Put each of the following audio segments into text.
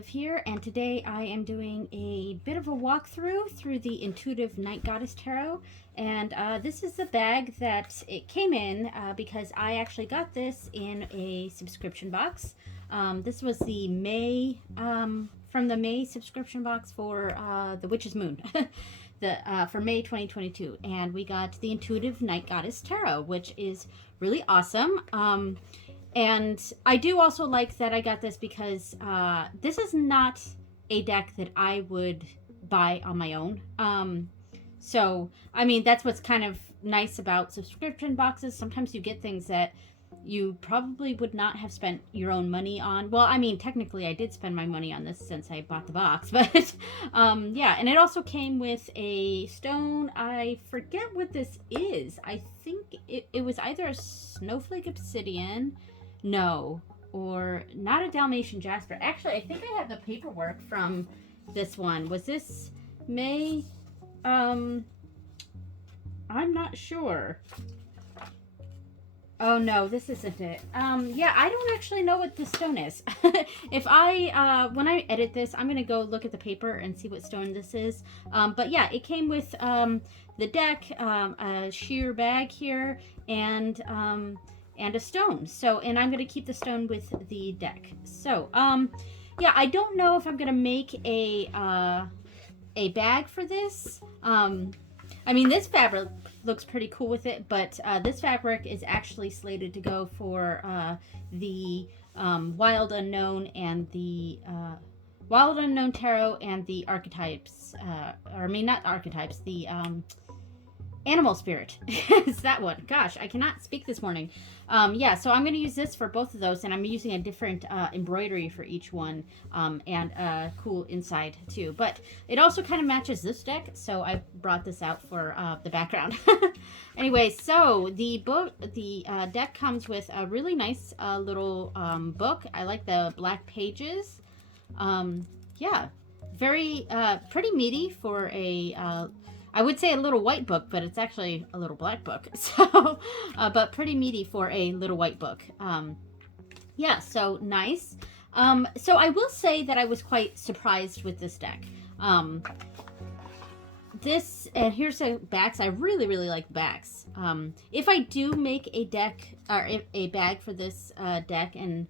Liv here, and today I am doing a bit of a walkthrough through the Intuitive Night Goddess Tarot. And this is the bag that it came in because I actually got this in a subscription box. This was the May, from the May subscription box for the Witch's Moon. For May 2022, and we got the Intuitive Night Goddess Tarot, which is really awesome. And I do also like that I got this because this is not a deck that I would buy on my own. So, I mean, that's what's kind of nice about subscription boxes. Sometimes you get things that you probably would not have spent your own money on. Well, I mean, technically I did spend my money on this since I bought the box, but yeah, and it also came with a stone. I forget what this is. I think it was either a snowflake obsidian, no, or not a Dalmatian jasper. Actually, I think I have the paperwork from this one. Was this May? I'm not sure. Oh no, this isn't it. Yeah, I don't actually know what this stone is. If when I edit this, I'm gonna go look at the paper and see what stone this is. But yeah, it came with the deck, a sheer bag here, and a stone. So, and I'm gonna keep the stone with the deck. So, yeah, I don't know if I'm gonna make a bag for this. I mean, this fabric looks pretty cool with it, but this fabric is actually slated to go for the Wild Unknown and the Wild Unknown Tarot and the archetypes, or I mean, not archetypes, the Animal Spirit. It's that one. Gosh, I cannot speak this morning. Yeah, so I'm going to use this for both of those, and I'm using a different embroidery for each one, and a cool inside too. But it also kind of matches this deck, so I brought this out for the background. Anyway, so the deck comes with a really nice little book. I like the black pages. Yeah, very pretty meaty for a I would say a little white book, but it's actually a little black book. So, but pretty meaty for a little white book. Yeah, so nice. So I will say that I was quite surprised with this deck. And here's the backs. I really, really like the backs. If I do make a deck or a bag for this deck and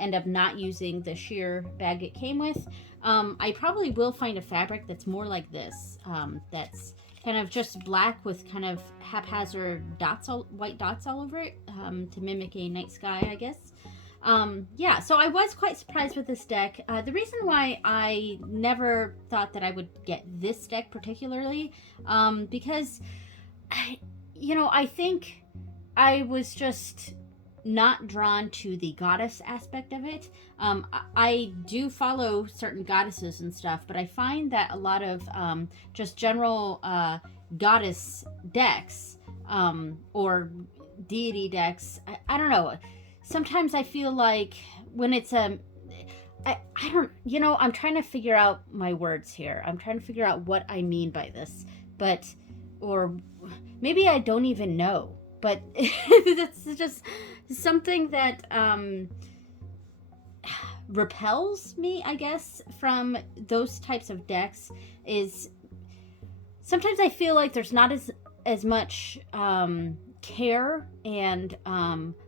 end up not using the sheer bag it came with, I probably will find a fabric that's more like this, that's kind of just black with kind of haphazard dots, white dots all over it, to mimic a night sky, I guess. Yeah, so I was quite surprised with this deck. The reason why I never thought that I would get this deck particularly, because, I think I was just not drawn to the goddess aspect of it. I do follow certain goddesses and stuff, but I find that a lot of just general goddess decks, or deity decks, I don't know. Sometimes I feel like when it's I don't, I'm trying to figure out my words here. I'm trying to figure out what I mean by this, or maybe I don't even know, but that's just something that repels me, I guess, from those types of decks. Is sometimes I feel like there's not as much care and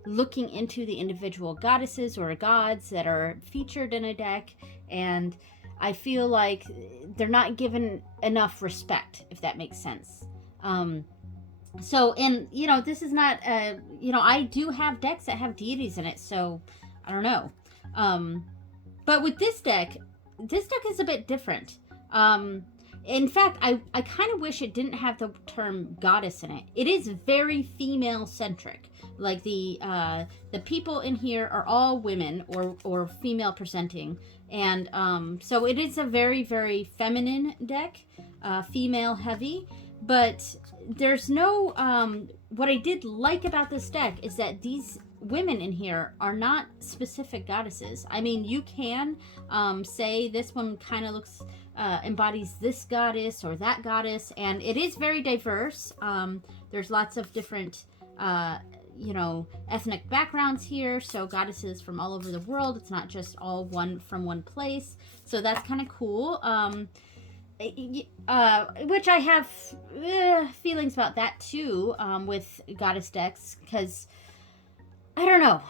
looking into the individual goddesses or gods that are featured in a deck, and I feel like they're not given enough respect, if that makes sense. So, and, this is not, I do have decks that have deities in it, so I don't know. But with this deck is a bit different. In fact, I kind of wish it didn't have the term goddess in it. It is very female centric. Like the people in here are all women or female presenting. And so it is a very, very feminine deck, female heavy. But there's no, what I did like about this deck is that these women in here are not specific goddesses. I mean, you can say this one kind of looks, embodies this goddess or that goddess, and it is very diverse. There's lots of different you know, ethnic backgrounds here. So goddesses from all over the world. It's not just all one from one place. So that's kind of cool. Which I have feelings about that too, with goddess decks, because I don't know.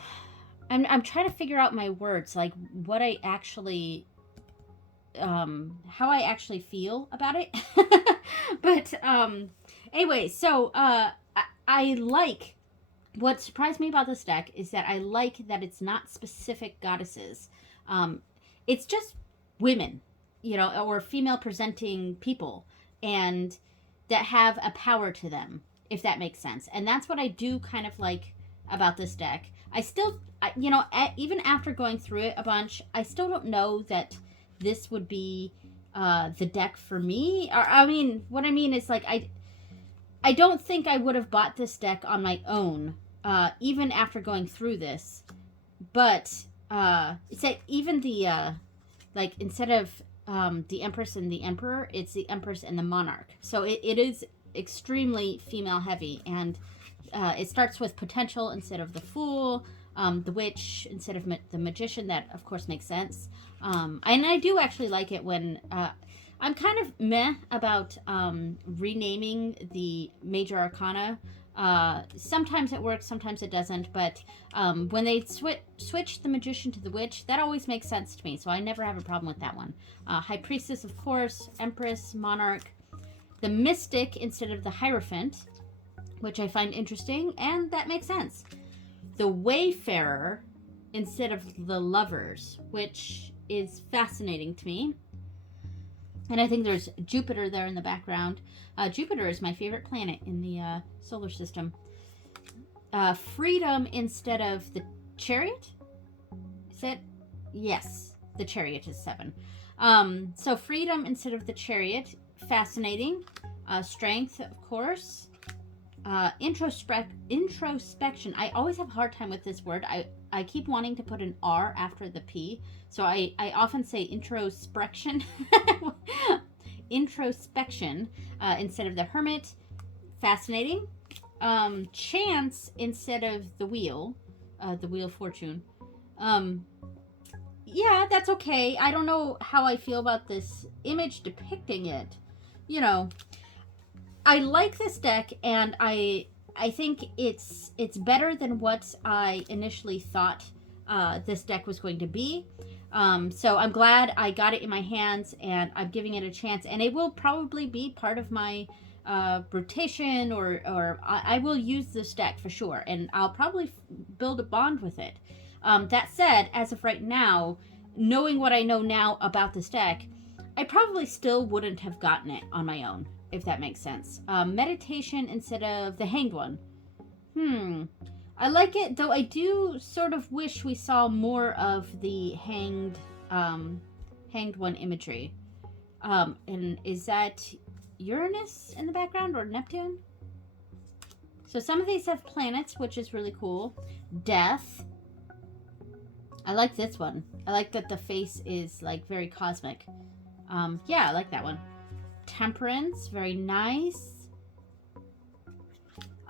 I'm trying to figure out my words, like what I actually, how I actually feel about it. But anyway, so I like, what surprised me about this deck is that I like that it's not specific goddesses. It's just women, you know, or female presenting people, and that have a power to them, if that makes sense. And that's what I do kind of like about this deck. I still, you know, even after going through it a bunch, I still don't know that this would be the deck for me. Or, I mean, what I mean is, like, I don't think I would have bought this deck on my own, even after going through this. But say even the like, instead of the Empress and the Emperor, it's the Empress and the Monarch. So it is extremely female heavy, and it starts with potential instead of the Fool, the Witch instead of the Magician. That of course makes sense. And I do actually like it when I'm kind of meh about renaming the major arcana. Sometimes it works, sometimes it doesn't, but when they switch the Magician to the Witch, that always makes sense to me, so I never have a problem with that one. High Priestess, of course, Empress, Monarch, the Mystic instead of the Hierophant, which I find interesting, and that makes sense. The Wayfarer instead of the Lovers, which is fascinating to me. And I think there's Jupiter there in the background. Jupiter is my favorite planet in the solar system. Freedom instead of the Chariot? Is it? Yes, the Chariot is 7. So Freedom instead of the Chariot, fascinating. Strength, of course. Introspection. I always have a hard time with this word. I keep wanting to put an R after the P, so I often say introspection. Introspection instead of the Hermit. Fascinating. Chance instead of the Wheel of Fortune. Yeah, that's okay. I don't know how I feel about this image depicting it. You know, I like this deck, and I think it's better than what I initially thought this deck was going to be. So I'm glad I got it in my hands, and I'm giving it a chance, and it will probably be part of my rotation, or I will use this deck for sure, and I'll probably build a bond with it. That said, as of right now, knowing what I know now about this deck, I probably still wouldn't have gotten it on my own, if that makes sense. Meditation instead of the Hanged One. I like it, though I do sort of wish we saw more of the Hanged One imagery. And is that Uranus in the background, or Neptune? So some of these have planets, which is really cool. Death. I like this one. I like that the face is, like, very cosmic. Yeah, I like that one. Temperance, very nice.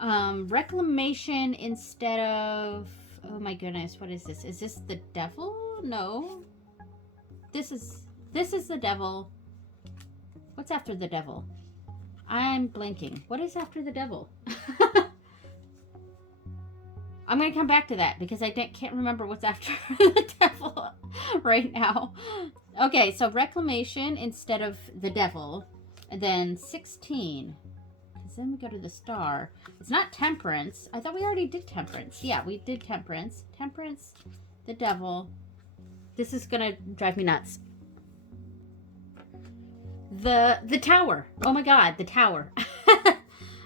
Reclamation instead of, oh my goodness, what is this? Is this the Devil? No. This is the Devil. What's after the Devil? I'm blanking. What is after the Devil? I'm going to come back to that because I can't remember what's after the Devil right now. Okay, so Reclamation instead of the Devil. And then 16. Because then we go to the Star. It's not Temperance. I thought we already did Temperance. Yeah, we did Temperance. Temperance, the Devil. This is going to drive me nuts. The Tower. Oh my god, the Tower.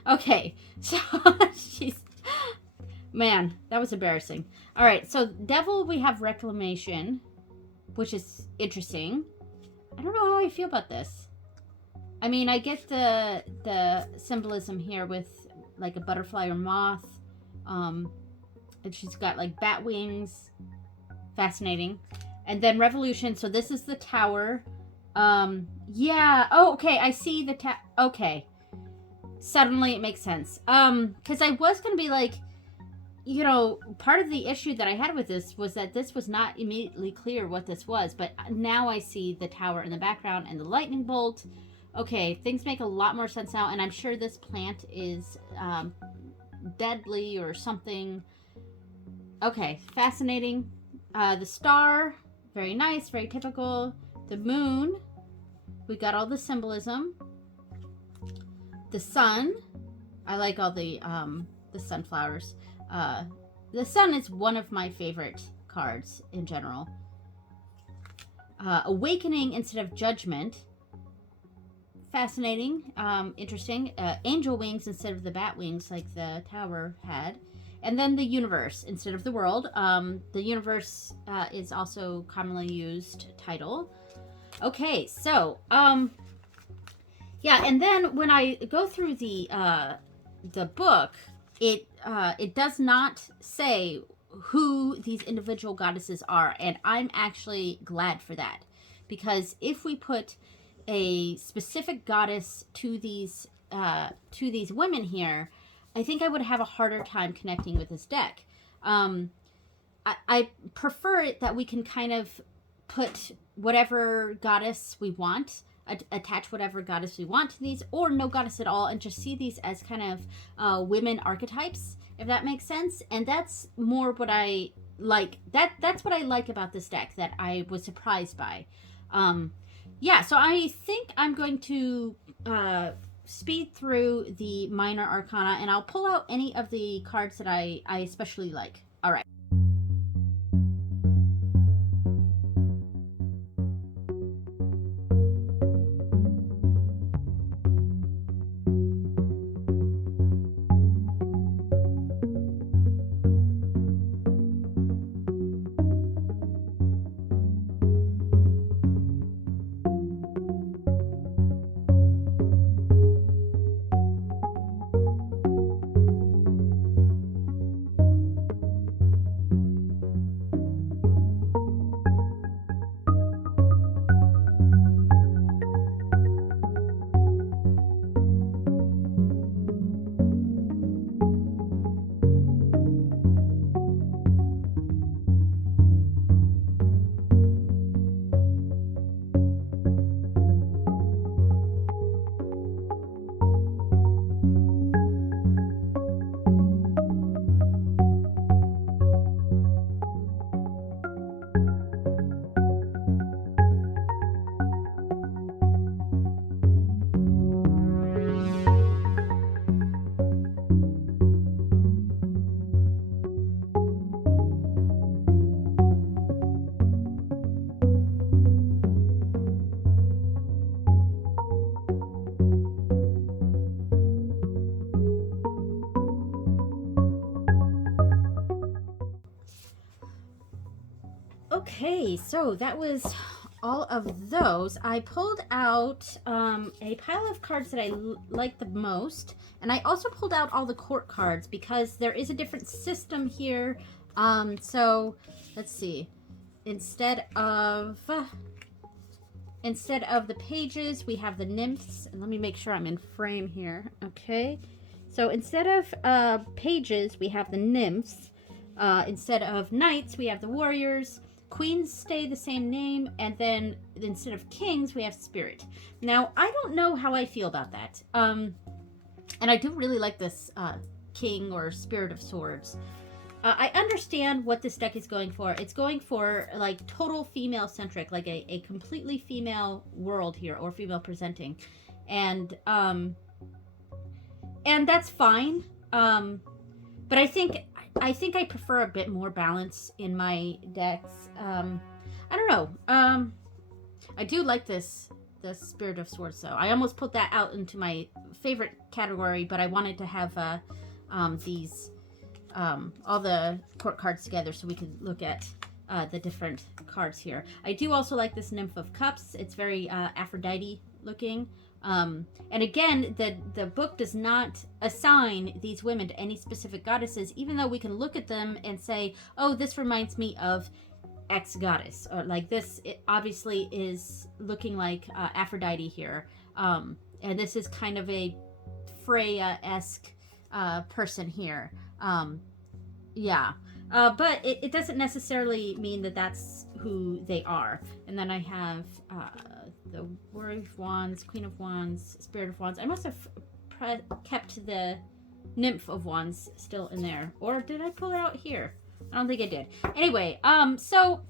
Okay, so she's... Man, that was embarrassing. All right, so Devil, we have Reclamation, which is interesting. I don't know how I feel about this. I mean, I get the symbolism here with, like, a butterfly or moth. And she's got, like, bat wings. Fascinating. And then Revolution. So this is the Tower. Yeah. Oh, okay. I see the okay. Suddenly it makes sense. Because I was going to be like, you know, part of the issue that I had with this was that this was not immediately clear what this was, but now I see the tower in the background and the lightning bolt. Okay, things make a lot more sense now, and I'm sure this plant is deadly or something. Okay, fascinating. The star, very nice, very typical. The moon, we got all the symbolism. The sun, I like all the sunflowers. The sun is one of my favorite cards in general. Awakening instead of judgment. Fascinating, interesting. Angel wings instead of the bat wings like the tower had. And then the universe instead of the world. The universe is also commonly used title. Okay, so yeah, and then when I go through the book, it does not say who these individual goddesses are, and I'm actually glad for that, because if we put a specific goddess to these women here, I think I would have a harder time connecting with this deck. I prefer it that we can kind of put whatever goddess we want, attach whatever goddess we want to these, or no goddess at all, and just see these as kind of women archetypes, if that makes sense. And that's more what I like. That's what I like about this deck that I was surprised by. Yeah, so I think I'm going to speed through the minor arcana, and I'll pull out any of the cards that I especially like. All right. Okay, so that was all of those. I pulled out a pile of cards that I like the most, and I also pulled out all the court cards because there is a different system here. So let's see. Instead of the pages, we have the nymphs. And let me make sure I'm in frame here. Okay, so instead of pages, we have the nymphs. Instead of knights, we have the warriors. Queens stay the same name, and then instead of kings, we have spirit. Now, I don't know how I feel about that. And I do really like this king or spirit of swords. I understand what this deck is going for. It's going for like total female centric, like a completely female world here, or female presenting, and that's fine. But I think I prefer a bit more balance in my decks. I don't know. I do like this Spirit of Swords, though. I almost put that out into my favorite category, but I wanted to have these all the court cards together so we could look at the different cards here. I do also like this Nymph of Cups. It's very Aphrodite looking. And again, the book does not assign these women to any specific goddesses, even though we can look at them and say, oh, this reminds me of X goddess, or like this, it obviously is looking like Aphrodite here. And this is kind of a Freya-esque person here. Yeah. But it doesn't necessarily mean that that's who they are. And then I have the Warrior of Wands, Queen of Wands, Spirit of Wands. I must have kept the Nymph of Wands still in there. Or did I pull it out here? I don't think I did. Anyway, so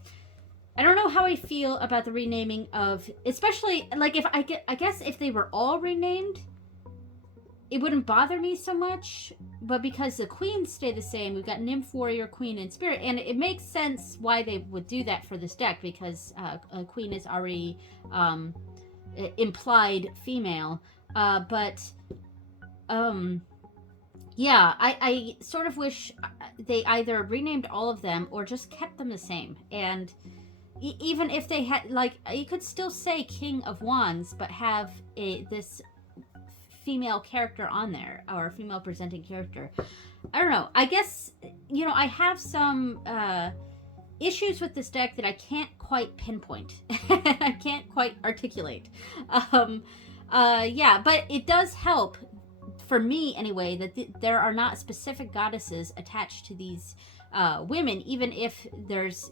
I don't know how I feel about the renaming of, especially like if I guess if they were all renamed, it wouldn't bother me so much. But because the queens stay the same, we've got Nymph, Warrior, Queen, and Spirit, and it makes sense why they would do that for this deck because a queen is already implied female. But yeah, I sort of wish they either renamed all of them or just kept them the same. And even if they had, like, you could still say King of Wands, but have this female character on there, or a female presenting character. I don't know. I guess, I have some issues with this deck that I can't quite pinpoint. I can't quite articulate. Yeah, but it does help, for me anyway, that there are not specific goddesses attached to these women, even if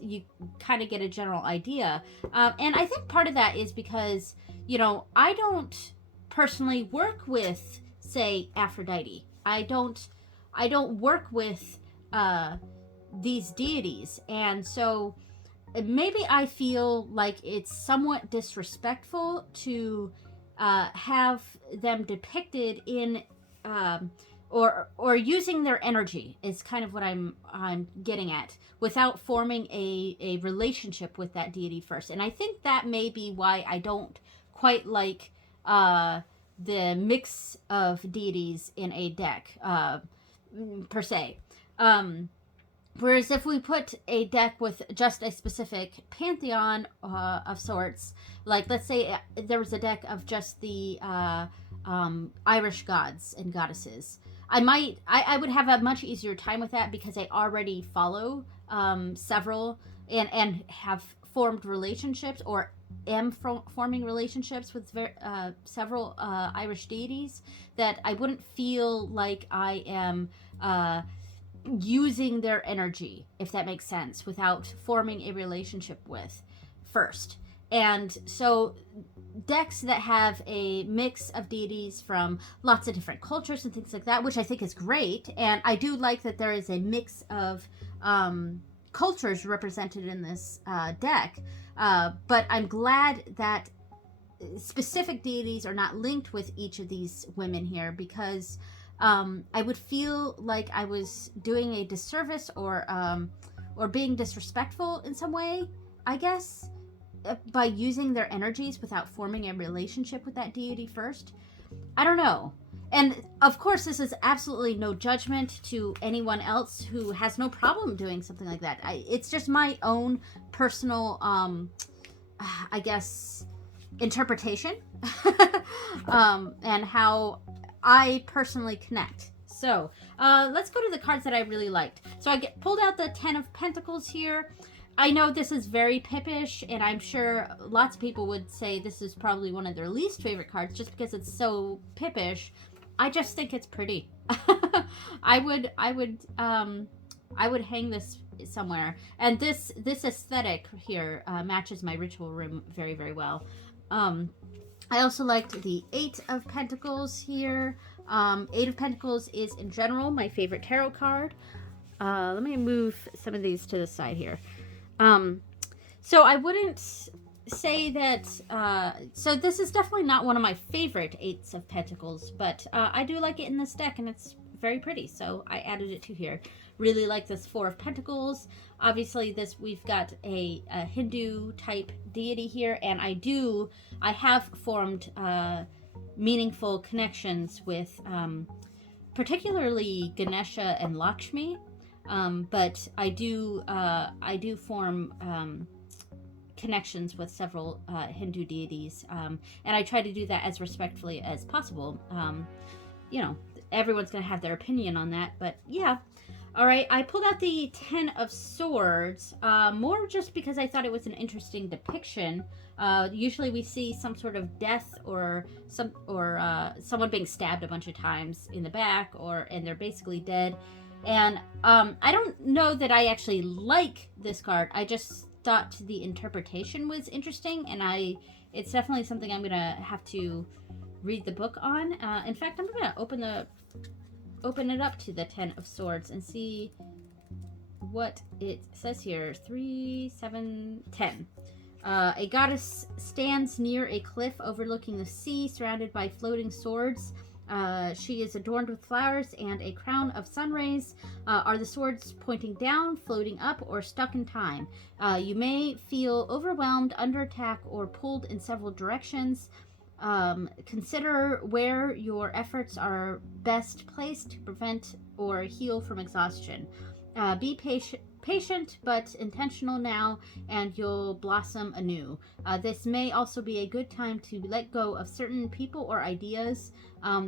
you kind of get a general idea. And I think part of that is because, I don't personally work with, say, Aphrodite. I don't work with these deities, and so maybe I feel like it's somewhat disrespectful to have them depicted in or using their energy is kind of what I'm getting at, without forming a relationship with that deity first. And I think that may be why I don't quite like the mix of deities in a deck per se. Whereas if we put a deck with just a specific pantheon of sorts, like let's say there was a deck of just the Irish gods and goddesses, I would have a much easier time with that because I already follow several and have formed relationships or am forming relationships with several Irish deities, that I wouldn't feel like I am using their energy, if that makes sense, without forming a relationship with first. And so decks that have a mix of deities from lots of different cultures and things like that, which I think is great, and I do like that there is a mix of cultures represented in this deck, but I'm glad that specific deities are not linked with each of these women here, because I would feel like I was doing a disservice or being disrespectful in some way, I guess, by using their energies without forming a relationship with that deity first. I don't know. And of course, this is absolutely no judgment to anyone else who has no problem doing something like that. It's just my own personal, I guess, interpretation and how I personally connect. So let's go to the cards that I really liked. So I pulled out the Ten of Pentacles here. I know this is very pippish, and I'm sure lots of people would say this is probably one of their least favorite cards just because it's so pippish. I just think it's pretty. I would hang this somewhere, and this aesthetic here matches my ritual room very, very well. I also liked the Eight of Pentacles here. Eight of Pentacles is in general my favorite tarot card. Let me move some of these to the side here. So I wouldn't say that, so this is definitely not one of my favorite Eights of Pentacles, but I do like it in this deck, and it's very pretty, so I added it to here. Really like this Four of Pentacles. Obviously we've got a Hindu type deity here, and I have formed meaningful connections with particularly Ganesha and Lakshmi. But I do form connections with several Hindu deities, and I try to do that as respectfully as possible. Everyone's going to have their opinion on that, but yeah. All right, I pulled out the Ten of Swords, more just because I thought it was an interesting depiction. Usually we see some sort of death or someone being stabbed a bunch of times in the back, and they're basically dead. And I don't know that I actually like this card. I just thought the interpretation was interesting, and it's definitely something I'm gonna have to read the book on. In fact, I'm gonna open it up to the Ten of Swords and see what it says here. 3, 7, 10. A goddess stands near a cliff overlooking the sea, surrounded by floating swords. She is adorned with flowers and a crown of sun rays. Are the swords pointing down, floating up, or stuck in time? You may feel overwhelmed, under attack, or pulled in several directions. Consider where your efforts are best placed to prevent or heal from exhaustion. Be patient but intentional now, and you'll blossom anew. This may also be a good time to let go of certain people or ideas.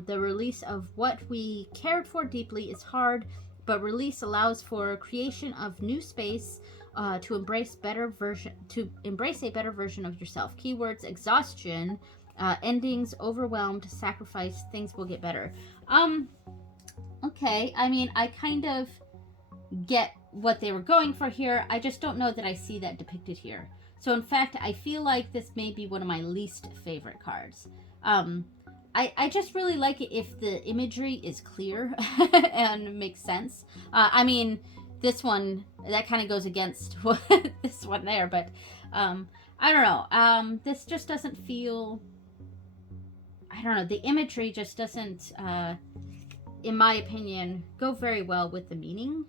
The release of what we cared for deeply is hard, but release allows for creation of new space to embrace a better version of yourself. Keywords: exhaustion, endings, overwhelmed, sacrifice. Things will get better. Okay. I mean, I kind of get what they were going for here. I just don't know that I see that depicted here. So in fact, I feel like this may be one of my least favorite cards. I just really like it if the imagery is clear and makes sense. I mean, this one, that kind of goes against this one there, but I don't know. This just doesn't feel, I don't know, the imagery just doesn't, in my opinion, go very well with the meaning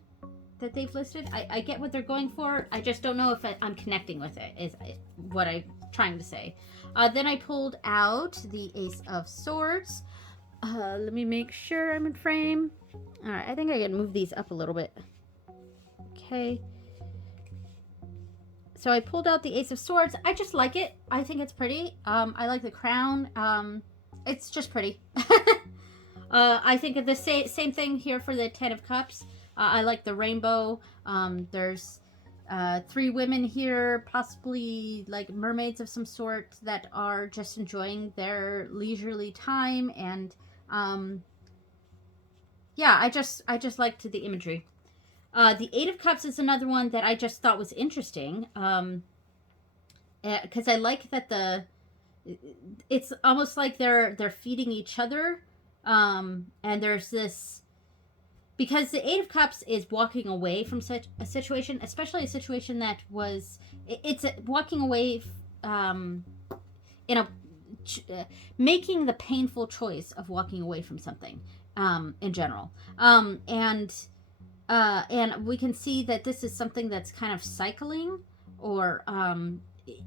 that they've listed. I get what they're going for. I just don't know if I'm connecting with it, is what I'm trying to say. Then I pulled out the Ace of Swords. Let me make sure I'm in frame. All right, I think I can move these up a little bit. Okay. So I pulled out the Ace of Swords. I just like it. I think it's pretty. I like the crown. It's just pretty. I think of the same thing here for the Ten of Cups. I like the rainbow. There's 3 women here, possibly like mermaids of some sort, that are just enjoying their leisurely time. And yeah, I just liked the imagery. The Eight of Cups is another one that I just thought was interesting, because I like that it's almost like they're feeding each other, and there's this, because the Eight of Cups is walking away from such a situation, especially a situation that was, it's walking away in a making the painful choice of walking away from something, in general, and we can see that this is something that's kind of cycling, or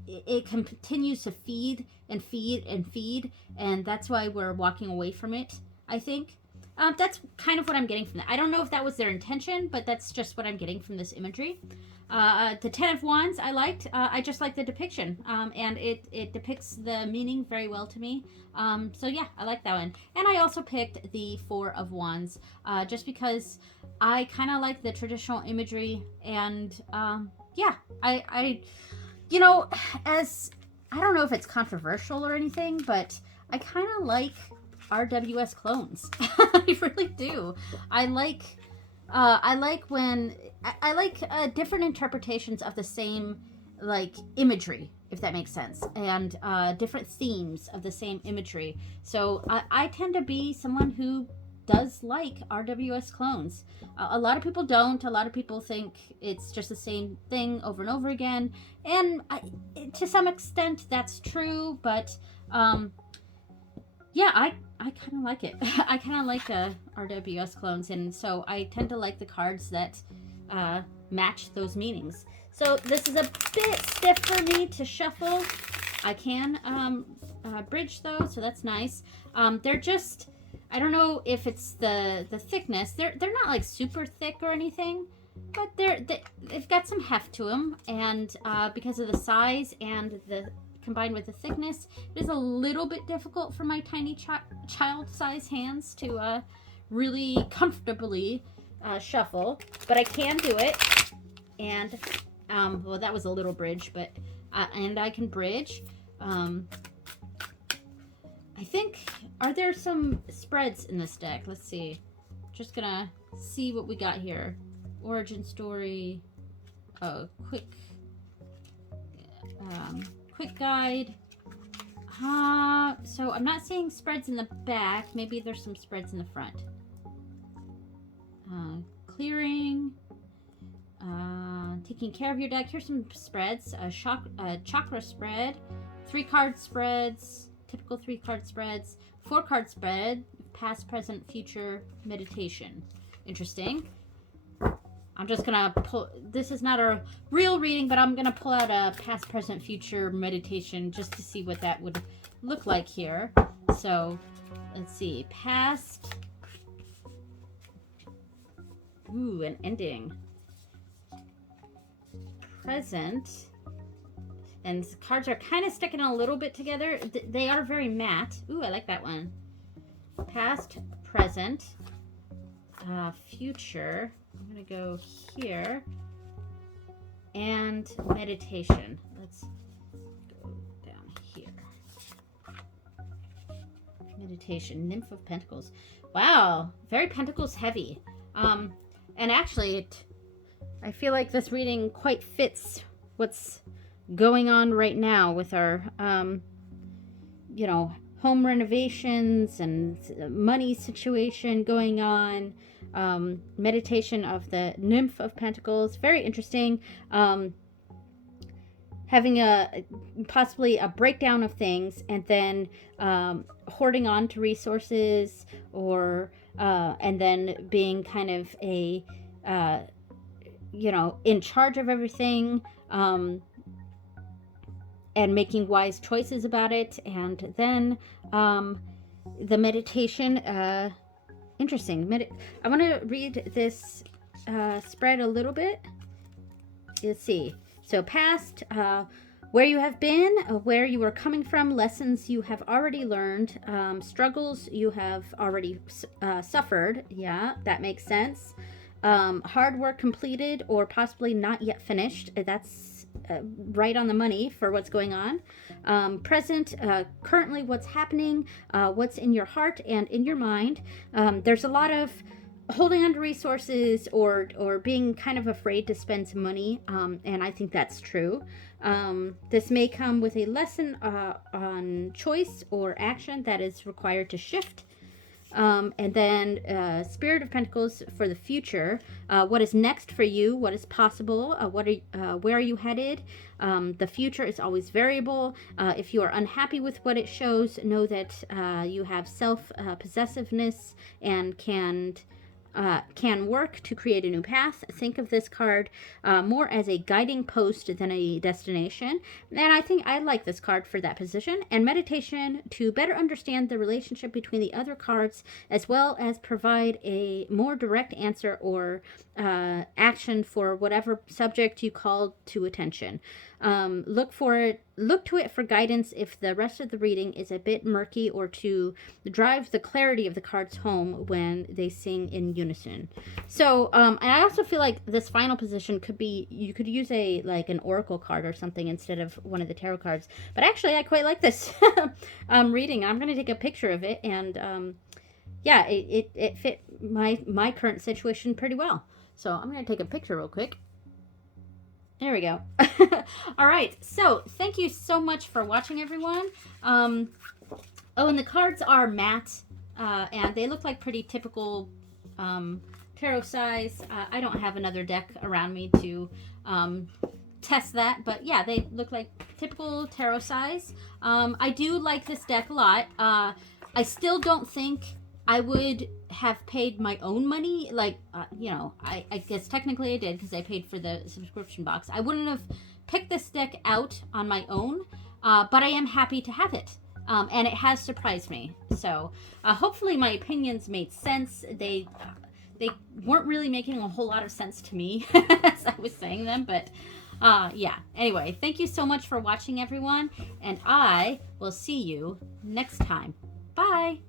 it continues to feed and feed and feed, and that's why we're walking away from it, I think. That's kind of what I'm getting from that. I don't know if that was their intention, but that's just what I'm getting from this imagery. The Ten of Wands I liked. I just like the depiction, and it depicts the meaning very well to me. So yeah, I like that one. And I also picked the Four of Wands, just because I kind of like the traditional imagery, and yeah, I you know, as, I don't know if it's controversial or anything, but I kind of like RWS clones. I really do. I like when I like different interpretations of the same, like, imagery, if that makes sense, and different themes of the same imagery. So I tend to be someone who does like RWS clones. A lot of people don't. A lot of people think it's just the same thing over and over again, and to some extent that's true, but yeah, I kind of like it. I kind of like RWS clones, and so I tend to like the cards that match those meanings. So this is a bit stiff for me to shuffle. I can bridge though, so that's nice. They're just, I don't know if it's the thickness. They're not like super thick or anything, but they've got some heft to them, and because of the size and the combined with the thickness, it is a little bit difficult for my tiny child-sized hands to really comfortably shuffle, but I can do it. And well, that was a little bridge, but and I can bridge. I think, are there some spreads in this deck? Let's see. just gonna see what we got here. Origin story, quick guide. So I'm not seeing spreads in the back. Maybe there's some spreads in the front. Clearing, taking care of your deck. Here's some spreads. Chakra spread, 3-card spreads, typical 3-card spreads, 4-card spread, past, present, future, meditation. Interesting. I'm just gonna pull, this is not a real reading, but I'm gonna pull out a past, present, future meditation just to see what that would look like here. So let's see, past, ooh, an ending, present, and the cards are kind of sticking a little bit together. They are very matte. Ooh, I like that one. Past, present, future. I'm gonna go here, and meditation. Let's go down here. Meditation, Nymph of Pentacles. Wow, very Pentacles heavy. And actually, I feel like this reading quite fits what's going on right now with our, you know, home renovations and money situation going on. Meditation of the Nymph of Pentacles, very interesting. Having possibly a breakdown of things, and then hoarding on to resources, or and then being kind of a you know, in charge of everything, and making wise choices about it. And then the meditation, interesting. I want to read this spread a little bit. Let's see. So past, where you have been, where you are coming from, lessons you have already learned, struggles you have already suffered. Yeah, that makes sense. Hard work completed or possibly not yet finished. That's right on the money for what's going on. Present, currently what's happening, what's in your heart and in your mind. There's a lot of holding on to resources, or being kind of afraid to spend some money, and I think that's true. This may come with a lesson on choice or action that is required to shift. And then Spirit of Pentacles for the future. What is next for you? What is possible? Where are you headed? The future is always variable. If you are unhappy with what it shows, know that you have self-possessiveness and can work to create a new path. Think of this card more as a guiding post than a destination. And I think I like this card for that position. And meditation to better understand the relationship between the other cards, as well as provide a more direct answer or action for whatever subject you call to attention. Look to it for guidance if the rest of the reading is a bit murky, or to drive the clarity of the cards home when they sing in unison. So, and I also feel like this final position could be, you could use an oracle card or something instead of one of the tarot cards. But actually, I quite like this reading. I'm going to take a picture of it, and yeah, it fit my current situation pretty well. So I'm going to take a picture real quick. There we go. All right. So thank you so much for watching, everyone. Oh, and the cards are matte, and they look like pretty typical tarot size. I don't have another deck around me to test that, but yeah, they look like typical tarot size. I do like this deck a lot. I still don't think I would have paid my own money. Like, you know, I guess technically I did because I paid for the subscription box. I wouldn't have picked this deck out on my own, but I am happy to have it. And it has surprised me. So hopefully my opinions made sense. They weren't really making a whole lot of sense to me as I was saying them, but yeah. Anyway, thank you so much for watching, everyone, and I will see you next time. Bye!